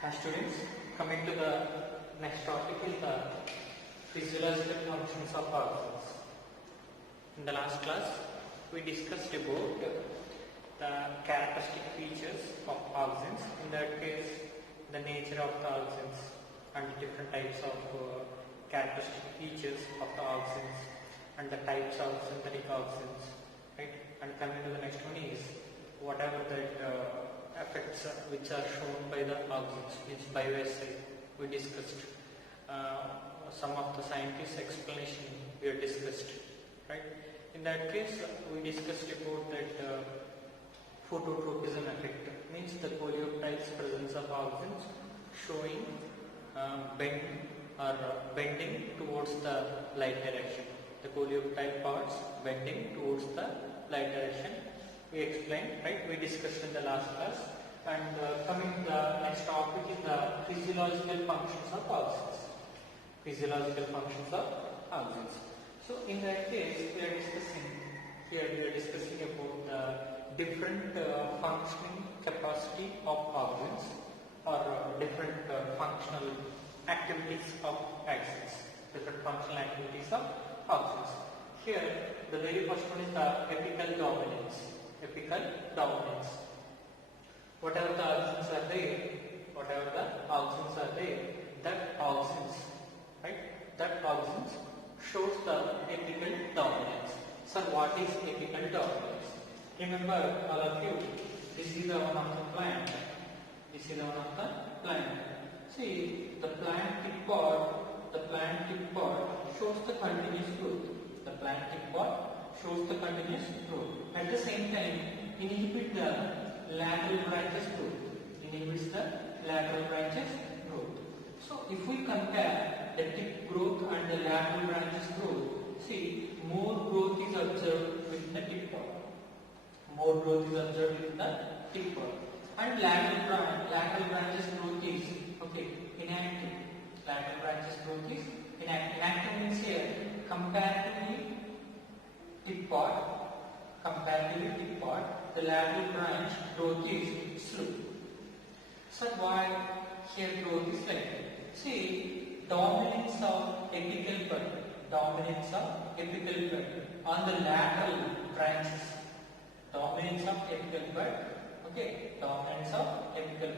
Hi students, coming to the next topic is the physiological functions of organs. In the last class, we discussed about the characteristic features of organs. In that case, the nature of the organs and different types of characteristic features of the organs and the types of synthetic organs, right? And coming to the next one is whatever that effects which are shown by the organs, which bioassay we discussed. Some of the scientists' explanation we have discussed, right? In that case, we discussed about that phototropism effect, means the coleoptiles presence of organs showing bending towards the light direction. The coleoptile parts bending towards the light direction. We explained, right? We discussed in the last class. And coming to the next topic is the physiological functions of organs. Physiological functions of organs. So in that case, we are discussing about the different functioning capacity of organs or different functional activities of organs. Different functional activities of organs. Here, the very first one is the apical dominance. Apical dominance. Whatever the organs are there, that organs, right? That organs shows the apical dominance. So what is apical dominance? Remember, all of you, this is the one of the plant. This is the one of the plant. See, the plant tip pod shows the continuous growth. The plant tip pod shows the continuous growth. At the same time, inhibit the lateral branches growth. Inhibits the lateral branches growth. So if we compare the tip growth and the lateral branches growth, see, more growth is observed with the tip pod. More growth is observed with the tip pod. And lateral branches growth is inactive. Lateral branches growth is inactive. Inactive means here comparatively tip pod, the lateral branch growth is slow. So why here growth is like that? See, dominance of apical bud on the lateral branches. Dominance of apical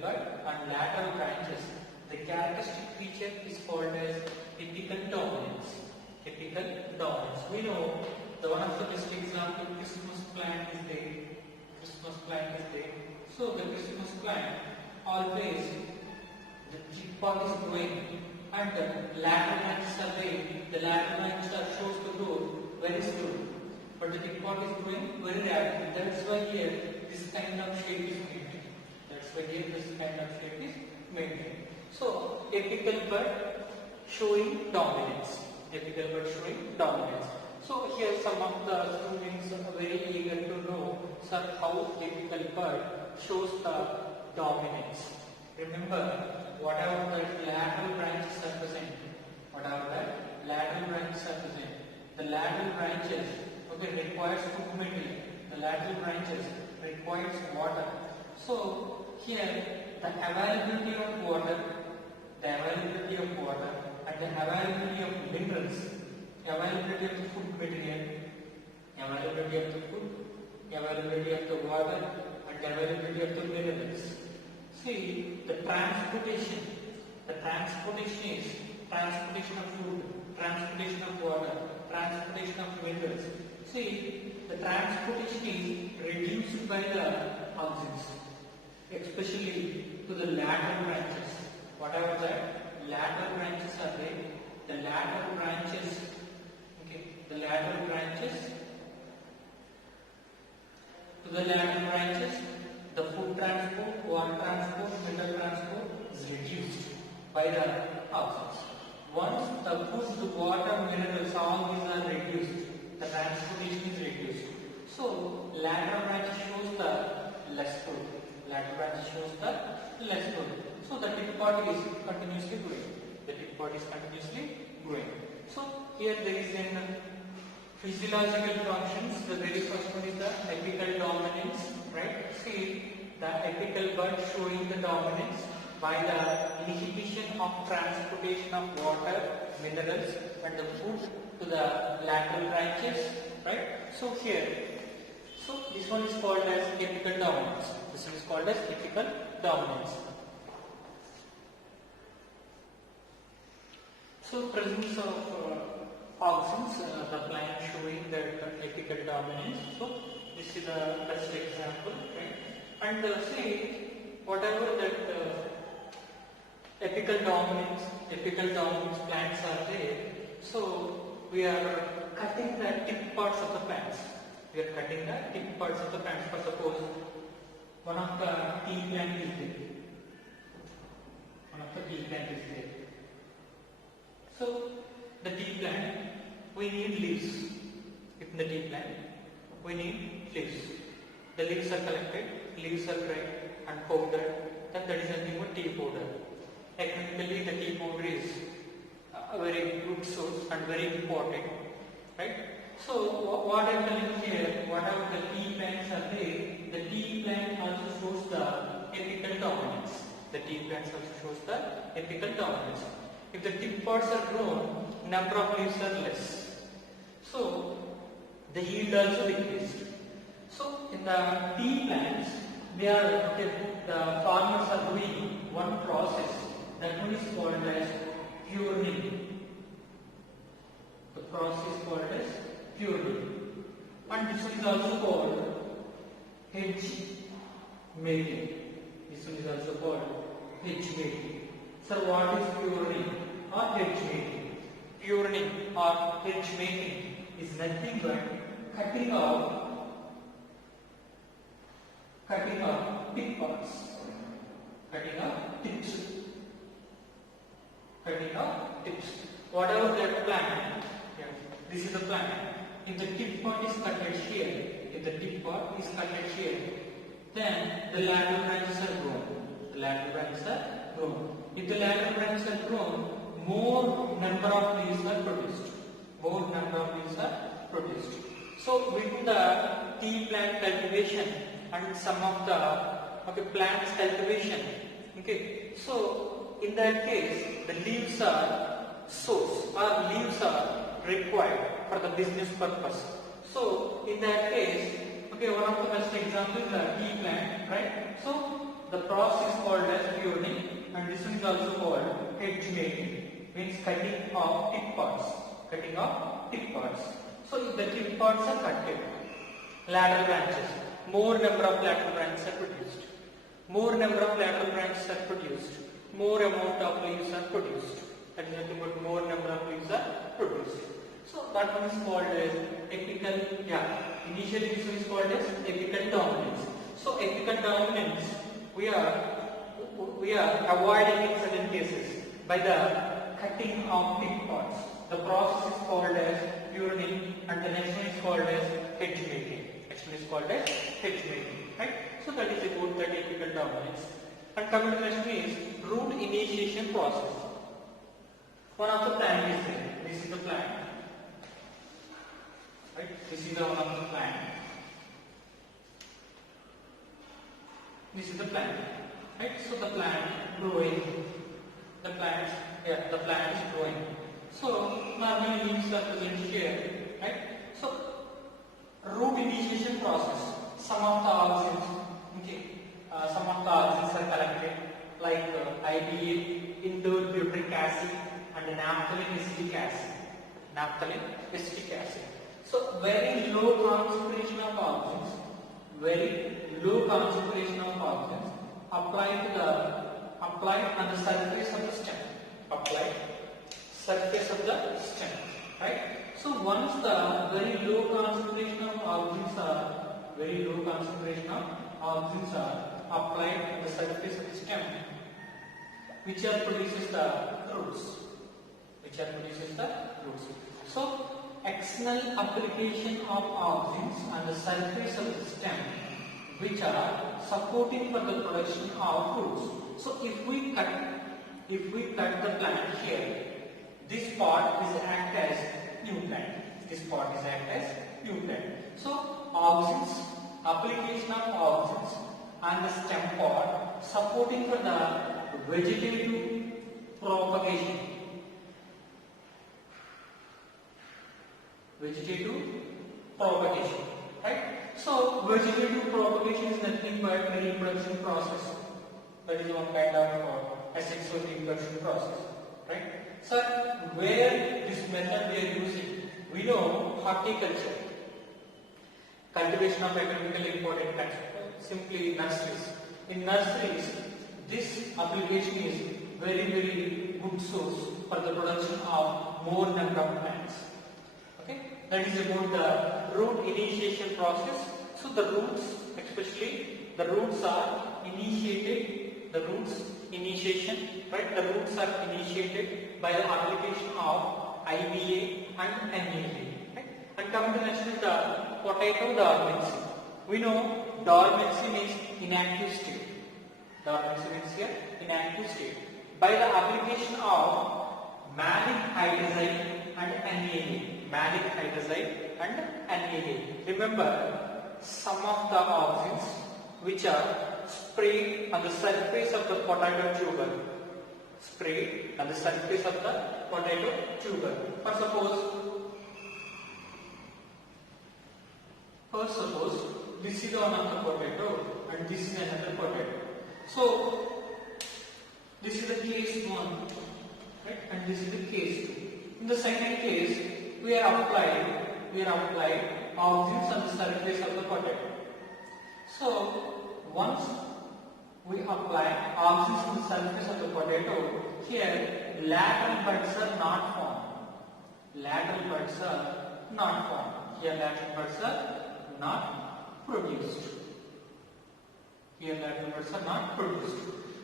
bud on lateral branches. The characteristic feature is called as apical dominance. Apical dominance. We know the one of the best example, Christmas plant is there. So the Christmas plant, always the tip pod is growing and the lateral branches are there. The lateral branches shows the growth very slow, but the tip pod is growing very rapidly. That's why here this kind of shape is maintained. So apical bud showing dominance. So here some of the students are very eager to know, sir, how apical bud shows the dominance. Remember, whatever the lateral branches are present, the lateral branches requires food material. The lateral branches requires water. So here the availability of water and the availability of minerals, availability of the food material, availability of the water and availability of the minerals. See, the transportation is transportation of food, transportation of water, transportation of minerals. See, the transportation is reduced by the organs, especially to the lateral branches. Whatever that lateral branches are there, the lateral branches, the food transport, water transport, mineral transport is reduced by the organs. Once the food, water, minerals, all these are reduced, the transportation is reduced. So lateral branch shows the less growth. So the tip pod is continuously growing. So here there is an physiological functions. The very first one is the apical dominance, right? See the apical bud showing the dominance by the inhibition of transportation of water, minerals and the food to the lateral branches, right? So here, so this one is called as apical dominance. This one is called as apical dominance. So presence of auxins, the plant showing that apical dominance. So this is the best example, right? And see whatever that apical dominance plants are there. So we are cutting the tip parts of the plants. We are cutting the tip parts of the plants. For suppose one of the tea plant is there. So the tea plant, we need leaves. In the tea plant, we need leaves. The leaves are collected, leaves are dried and powdered. Then that is nothing but tea powder. Economically, the tea powder is a very good source and very important, right? So what I am telling here, whatever the tea plants are there, the tea plant also shows the apical dominance. The tea plants also shows the apical dominance. If the tip parts are grown, number of leaves are less. So the yield also decreased. So in the tea plants, the farmers are doing one process. That one is called as pruning. The process is called as pruning. And this one is also called hedge making. This one is also called hedge making. So what is pruning or hedge making? Pruning or hedge making is nothing but cutting off tip parts. Cutting off tips. Whatever that plant, this is the plant. If the tip part is cutted here, then the lateral branches are grown. If the lateral branches are grown, more number of leaves are produced. So within the tea plant cultivation and some of the plants cultivation, so in that case the leaves are source or leaves are required for the business purpose. So in that case, one of the best examples is the tea plant, right? So the process is called as pruning, and this one is also called hedge making, means cutting off tip parts. So if the tip parts are cutted, lateral branches, more number of lateral branches are produced. More amount of leaves are produced. That is nothing but more number of leaves are produced. So that one is called as apical. Initially this one is called as apical dominance. So apical dominance we are avoiding in certain cases by the cutting of tip parts. The process is called as pruning, and the next one is called as hedge making. Right? So that is about that apical dominance. And coming to the next one is root initiation process. One of the plant is there. This is the plant. Right? This is one of the plant. This is the plant. Right? So the plant growing. The plant is growing. So normally leaves are present here. Right? So root initiation process. Some of the auxins are collected, like IBA, indole butyric acid, and naphthalene acetic acid. So very low concentration of auxins applied on the surface of the stem. Right? So once the very low concentration of auxins are applied on the surface of the stem, which produces the roots. So external application of auxins on the surface of the stem, which are supporting for the production of roots. So if we cut the plant here, this part is act as new plant. So auxins application of auxins on the stem pod supporting for the vegetative propagation. Vegetative propagation, right? So vegetative propagation is nothing but the reproduction process. That is one kind of asexual reproduction process, right? So where this method we are using, we know horticulture, cultivation of economically important plants, simply nurseries. In nurseries, this application is very good source for the production of more number of plants. Okay, that is about the root initiation process. So the roots, especially the roots are initiated, the roots initiation, right? The roots are initiated by the application of IBA and NAA. Right? And coming to next is the potato dormancy. We know dormancy means inactive state. Dormancy means here inactive state. By the application of malic hydrazide and NAA. Malic hydrazide and NAA. Remember, some of the auxins which are sprayed on the surface of the potato tuber. Sprayed on the surface of the potato tuber. For suppose this is one of the potato and this is another potato. So this is the case 1, right? And this is the case 2. In the second case, we are applied auxins on the surface of the potato. So once we apply auxins on the surface of the potato, here lateral buds are not formed. Lateral buds are not formed. Here lateral buds are not produced. Here lateral buds are not produced.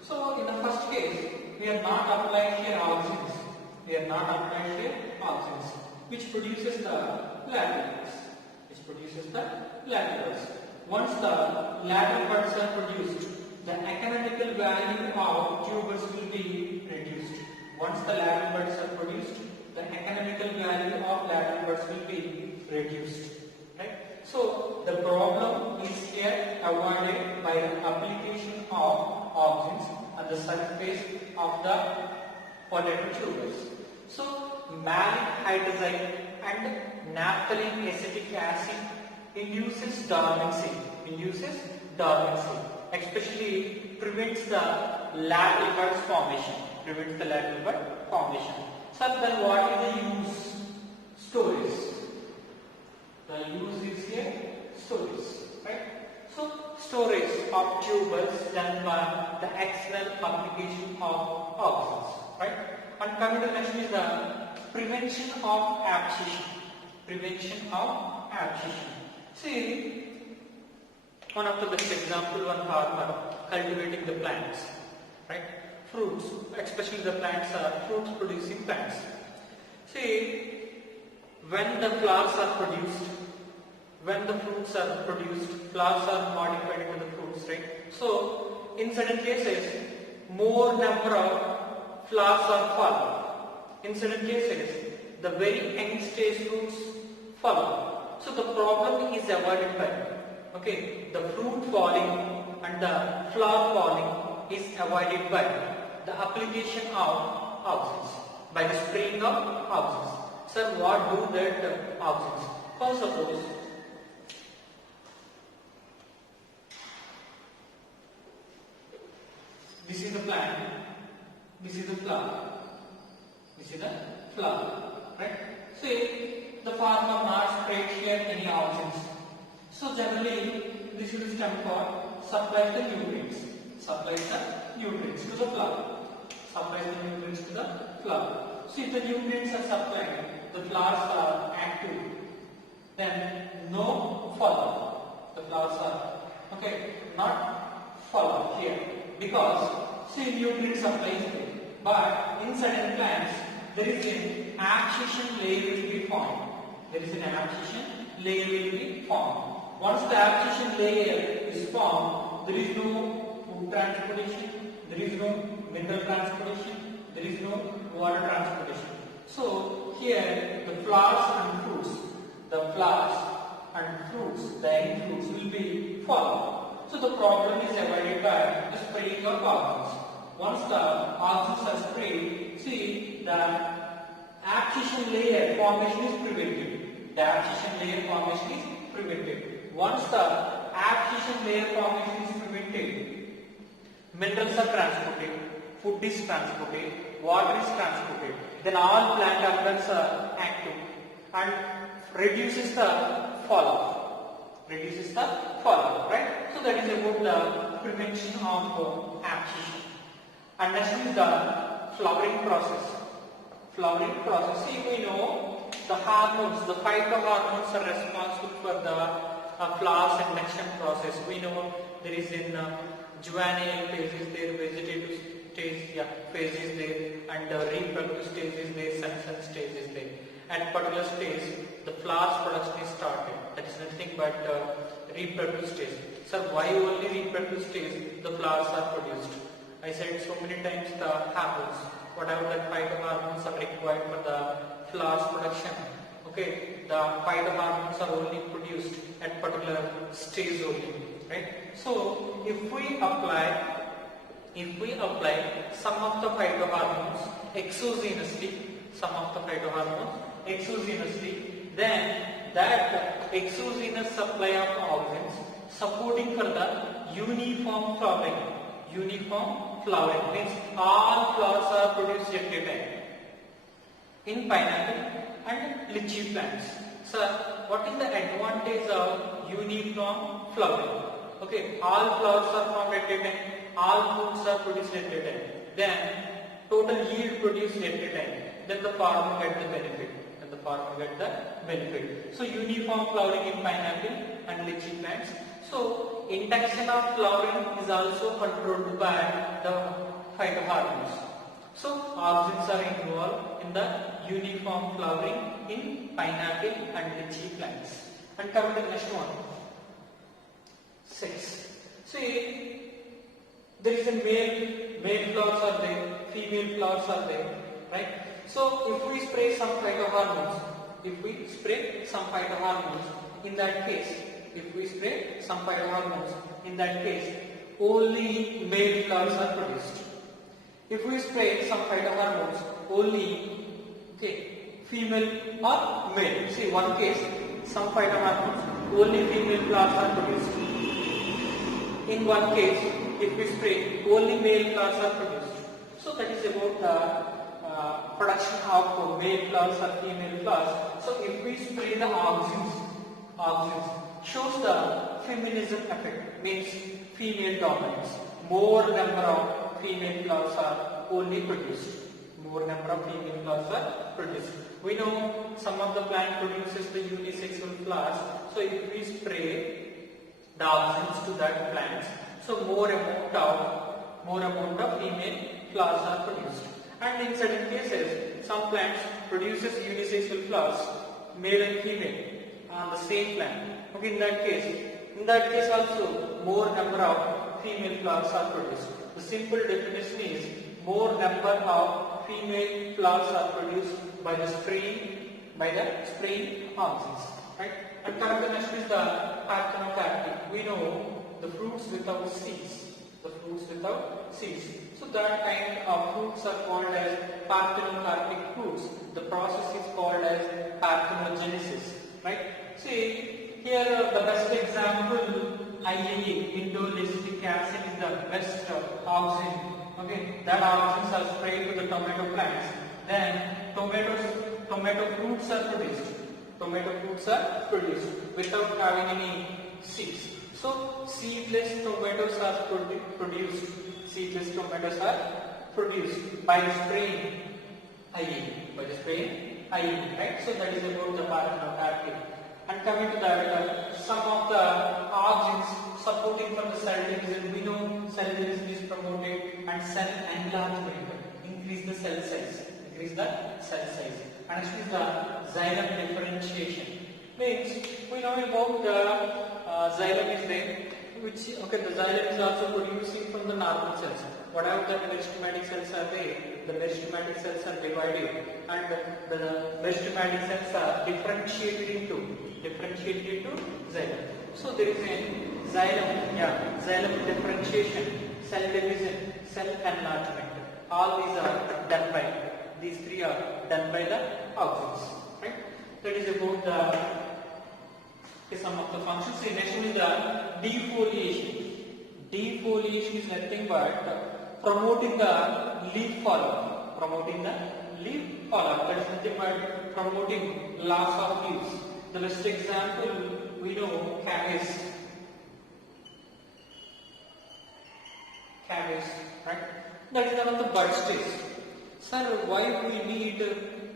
So in the first case, we are not applying here auxins. We are not applying here auxins, which produces the lateral buds. Once the lateral buds are produced, the economical value of tubers will be reduced. Once the lateral buds are produced, the economical value of lateral buds will be reduced. Right? So the problem is here avoided by the application of auxins on the surface of the potato tubers. So malic hydrazide and naphthalene acetic acid induces dormancy, especially prevents the lateral buds formation, So then what is the use? Storage. The use is here storage, right? So storage of tubers done by the external application of auxins, right? And coming to the next is the prevention of abscission. See, one of the best example, one farmer cultivating the plants, right? Fruits, especially the plants are fruits producing plants. See, when the flowers are produced, when the fruits are produced, flowers are modified into the fruits, right? So, in certain cases, more number of flowers are fallen. In certain cases, the very young stage fruits fall. So the problem is avoided by, the fruit falling and the flower falling is avoided by the application of auxins, by the spraying of auxins. Sir, what do that auxins? For suppose this is the plant, this is the flower, right? See, the farmer not sprayed here any auxins. So generally, this is the stem pod supplies the nutrients, to the flower, So if the nutrients are supplied, the flowers are active, then no fallout. The flowers are not fallout here because see nutrient supply is there. But in certain plants, there is an abscission layer will be formed. Once the abscission layer is formed, there is no food transportation, there is no mineral transportation, there is no water transportation. So here the flowers and fruits, the young fruits will be follow. So the problem is avoided by the spraying of oxygens. Once the oxygens are sprayed, see the abscission layer formation is prevented. The abscission layer formation is prevented. Once the abscission layer formation is prevented, minerals are transported, food is transported, water is transported, then all plant organs are active and reduces the falloff. Reduces the falloff, right? So that is about the prevention of abscission. And next is the flowering process. Flowering process. See, we know the hormones, the phytohormones are responsible for the flowers and next process. We know there is in juvenile phase is there, vegetative stage phase is there, and reproductive stage is there, senescence stage is there. At particular stage, the flowers production is started. That is nothing but reproductive stage. So why only reproductive stage the flowers are produced? I said so many times the hormones, whatever the phytohormones are required for the flowers production. Okay, the phytohormones are only produced at particular stage only, right? So if we apply some of the phytohormones exogenously, then that exogenous supply of oxygens supporting for the uniform flowering. Uniform flowering means all flowers are produced at a time in pineapple and lychee plants. So what is the advantage of uniform flowering? Okay, all flowers are formed at a time, all fruits are produced at a time, then total yield produced at a time, then the farmer get the benefit. So uniform flowering in pineapple and lychee plants. So induction of flowering is also controlled by the phytohormones. So oxygens are involved in the uniform flowering in pineapple and lychee plants. And come to the next one. 6. See, there is a male flowers are there, female flowers are there, right? So if we spray some phytohormones, in that case, only male flowers are produced. If we spray some phytohormones, only female or male. See, one case, some phytohormones, only female flowers are produced. In one case, if we spray, only male flowers are produced. So that is about the production of male flowers or female flowers. So if we spray the oxygens shows the feminism effect, means female dominance. More number of female flowers are only produced. We know some of the plant produces the unisexual flowers. So if we spray the oxygens to that plant, so more amount of female flowers are produced. And in certain cases, some plants produces unisexual flowers, male and female, on the same plant. Okay, in that case also more number of female flowers are produced. The simple definition is more number of female flowers are produced by the spraying oxygens. Right? And coming next is the parthenocarpic. We know the fruits without seeds. So that kind of fruits are called as parthenocarpic fruits. The process is called as parthenogenesis. Right? See, here the best example, IAA, indolesic acid, is the best oxygen. Okay, that oxygens are sprayed to the tomato plants. Then tomato fruits are produced without having any seeds. So seedless tomatoes are produced. By spraying IE. Right? So that is about the parthenocarpic. And coming to that, some of the oxygens supporting from the cell division. We know cell division is promoted and cell enlargement, increase the cell size. And actually the xylem differentiation means we know about the xylem is there, the xylem is also producing from the normal cells. Whatever the meristematic cells are there, the meristematic cells are divided and the meristematic cells are differentiated into xylem. So there is a xylem differentiation, cell division, cell enlargement. All these are done by, these three are done by the auxins, right? That is about some of the functions. So next one is the defoliation. Defoliation is nothing but promoting the leaf fall-off. Promoting the leaf fall-off. That is nothing but promoting loss of leaves. The best example we know cabbage, right? That is one of the bud stage. Sir, why we need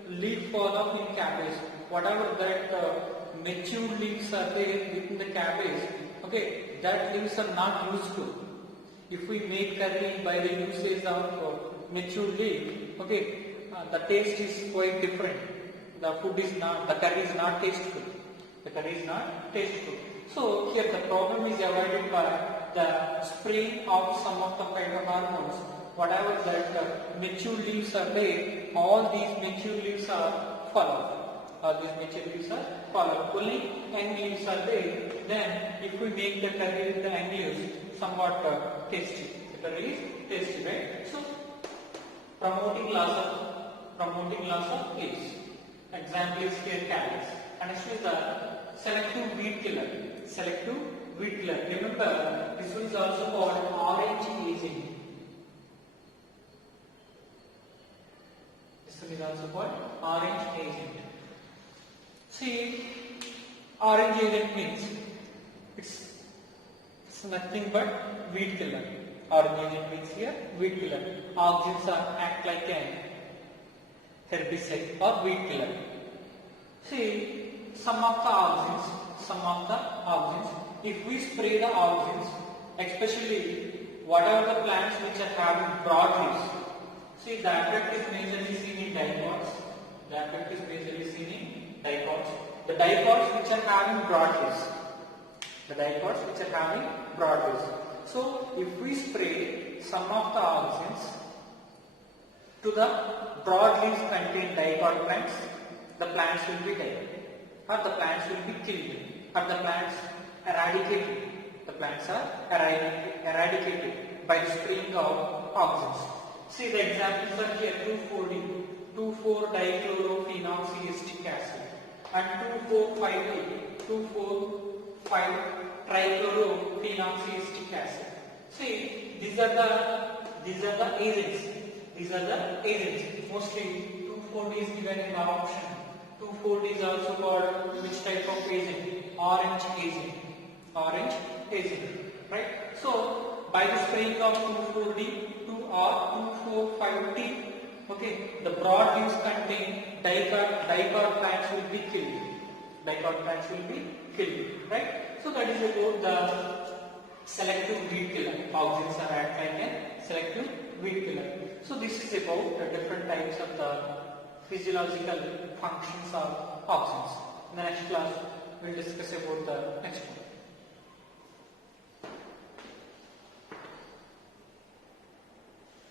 leaf fall-off in cabbage? Whatever that mature leaves are there within the cabbage, okay, that leaves are not useful. If we make curry by the usage of mature leaf, okay, the taste is quite different. The curry is not tasteful. So here the problem is avoided by the spraying of some of the phytohormones. Whatever that mature leaves are there, all these mature leaves are fall off. Only young leaves are there. Then if we make the curry with the young leaves, somewhat tasty. The curry is tasty, right? So promoting loss of leaves. Example is here cabbage. And next is the selective weed killer. Remember, this one is also called orange agent. See, orange agent means it's nothing but weed killer. Orange agent means here weed killer. Auxins act like an herbicide or weed killer. See, some of the auxins, if we spray the auxins, especially whatever the plants which are having broad leaves, see the effect is majorly seen in dicots. The dicots which are having broad leaves. So if we spray some of the auxins to the broad leaves contain dicot plants, the plants will be dead, or the plants will be killed, or the plants eradicated. The plants are eradicated by the spraying of auxins. See the examples are here: 2,4-dichlorophenoxyestic acid and 2,4,5-trichlorophenoxyestic acid. See, these are the agents. Mostly 2,4-D is given in our option. 2,4-D is also called which type of agent? Orange agent, right? So by the spraying of 2,4-D or 2,4,5-T, okay, the broad leaves contain dicot plants will be killed. Right? So that is about the selective weed killer. Auxins are act like a selective weed killer. So this is about the different types of the physiological functions of auxins. In the next class, we will discuss about the next one.